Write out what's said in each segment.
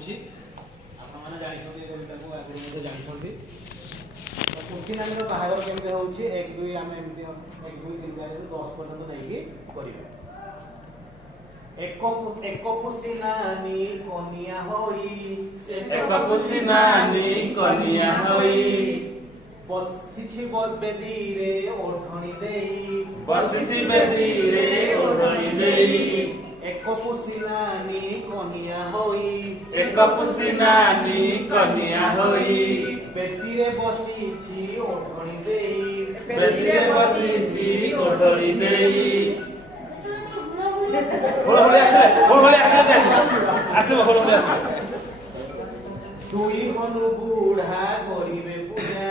होउची आपण माने जानि छथि देवता को आगु मते जानि छथि तो कुर्सी नाम रो बाहागर केमते होउची 1 2 हम एमती 1 2 3 4 10 पर्यंत जाईकी करिवे एक कुर्सी नानी कोनिया होई एक कुर्सी नानी कोनिया होई बसिछि बेदी रे ओढ़णी देई बसिछि बेदी रे ओढ़णी देई एक कुर्सी नानी कोनिया होई एक कुर्सी नानी कोनिया होई बेदी रे बसिछि ओढ़णी देई बेदी रे बसिछि ओढ़णी देई बोले आसे बोले दुई हनु बूढ़ा करिवे पूजा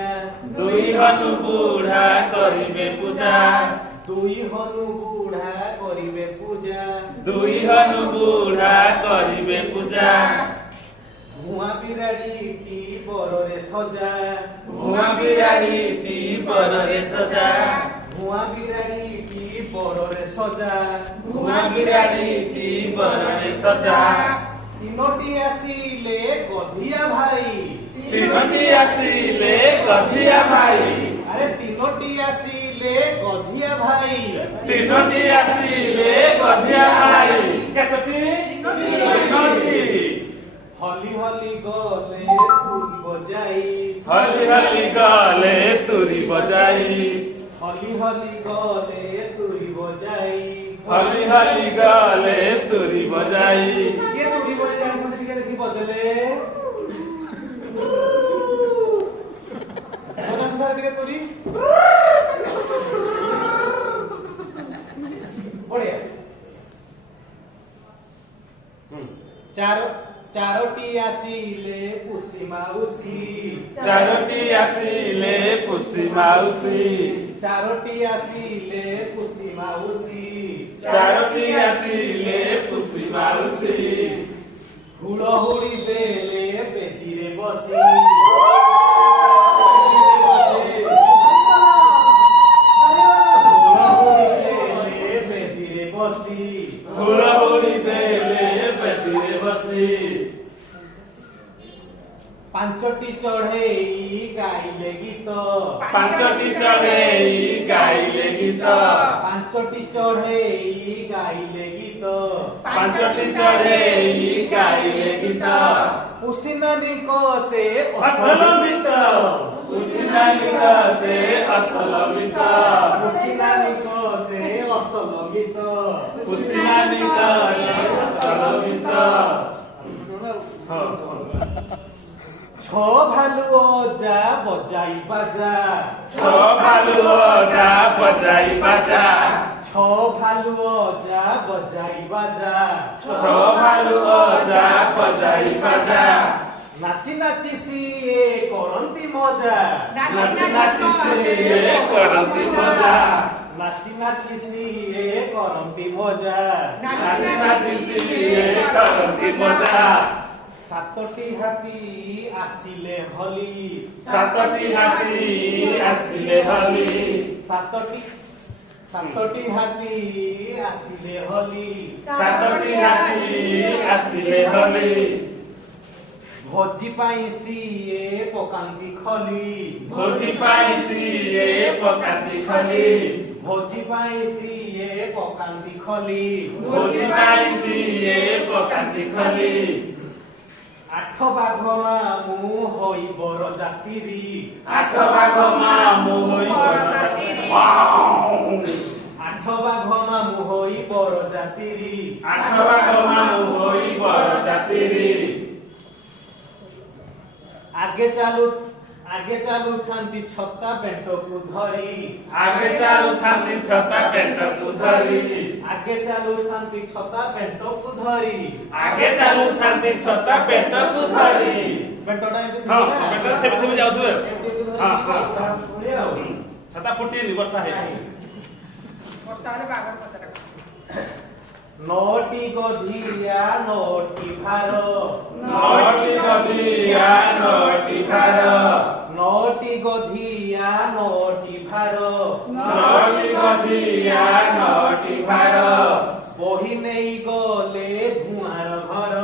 दुई हनु बूढ़ा करिवे पूजा दुई हनु बूढ़ा करिवे पूजा दुई हनु बूढ़ा करिवे पूजा भुआ बिराड़ी टी बररे सजा भुआ बिराड़ी टी बररे सजा भुआ बिराड़ी टी बररे सजा भुआ बिराड़ी टी बररे सजा तीनोटी आसीले गधिया भाई तीनोटी आसीले गधिया भाई अरे तीनोटी आसीले गधिया भाई तीनोटी आसीले गधिया भाई केतोटी तीनोटी हली हली गले तुरी बजाई हली हली गले तुरी बजाई हली हली गले तुरी बजाई हली हली गले तुरी बजाई ये तुरी बजाई मुझे के देखी बजले बजन सर के तुरी बढ़िया चारोटी आसीले पुसी माउसी चारोटी आसीले पुसी माउसी चारोटी आसीले पुसी माउसी चारोटी आसीले पुसी माउसी हुड़हुड़ी देले बेदीरे बसी हुड़हुड़ी देले बेदीरे बसी हुड़हुड़ी देले बेदीरे बसी पांचटी चढ़ेई गाइले गीत पांचटी चढ़ेई गाइले गीत पांचटी चढ़ेई गाइले गीत पांचटी चढ़ेई गाइले गीत पुसिनानी को से असल गीत पुसिनानी को से असल गीत पुसिनानी को से असल गीत पुसिनानी को से असल गीत छो भालू ओजा बजाई बाजा छो भालू ओजा बजाई बाजा छो भालू ओजा बजाई बाजा छो भालू ओजा बजाई बाजा नाची नाची सिए करंती मजा नाची नाची सिए करंती मजा नाची नाची सिए करंती मजा नाची नाची सिए करंती मजा सातटी हाथी आसिले हली सातटी हाथी आसिले हली सातटी हाथी आसिले हली सातटी हाथी आसिले हली भोजी पाई सिए पकांती खली भोजी पाई सिए पकांती खली भोजी पाई सिए पकांती खली भोजी पाई सिए पकांती खली आठ बाघ मामू होई बर जातिरी आठ बाघ मामू होई बर जातिरी आठ बाघ मामू होई बर जातिरी आठ बाघ मामू होई बर जातिरी आगे चालू थांती छत्ता पेंटो को धरी आगे चालू थांती छत्ता पेंटो को धरी आगे चालू थांती छत्ता पेंटो को धरी आगे चालू थांती छत्ता पेंटो को धरी पेंटोटा हां पेंटो थेबे जाउथबे हां हां बढ़िया हो छत्ता फुटी वर्षा है वर्षा वाले बागर पता नोटी गधिया नोटी भार नोटी गधिया नोटी भार नोटी गधिया नोटी भार नोटी गधिया नोटी भार बही नहीं गले धुआर घर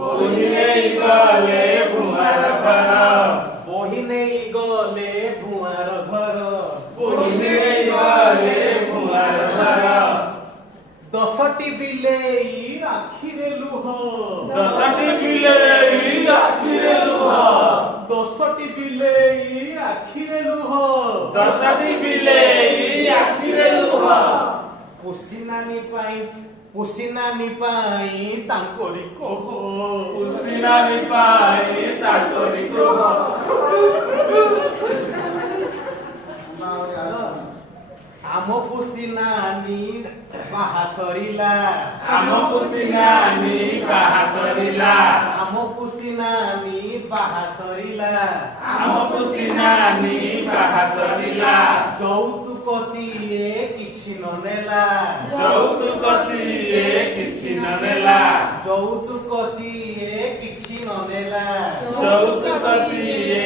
बही नहीं ଗଲେ ଭୁଆର ଘର ବୋହି ନେଇ ଗଲେ ଭୁଆର ଘର ବୋହି ନେଇ ଗଲେ ଭୁଆର ଘର 10ଟି ବିଲେଇ ଆଖିରେ ଲୁହ 10ଟି ବିଲେଇ ଆଖିରେ ଲୁହ 10ଟି ବିଲେଇ ଆଖିରେ ଲୁହ 10ଟି ବିଲେଇ ଆଖିରେ ଲୁହ ପୁସିନାନୀ ପାଇଁ ତାଙ୍କରି କୋହ ଉସିନାନି ପାଇଁ ତାଙ୍କରି କୋହ ଆମ ପୁସିନାନୀ ବାହା ସରିଲା ଆମ ପୁସିନାନି ବାହା ସରିଲା ଆମ ପୁସିନାନୀ ବାହା ସରିଲା ଆମ ପୁସିନାନି ବାହା ସରିଲା ଯୌତୁକ ସିଏ କିଛି ନ ନେଲା ଯୌତୁକ ସିଏ କିଛି ନ ନେଲା ଯୌତୁକ ସିଏ କିଛି ନ ନେଲା ଯୌତୁକ ସିଏ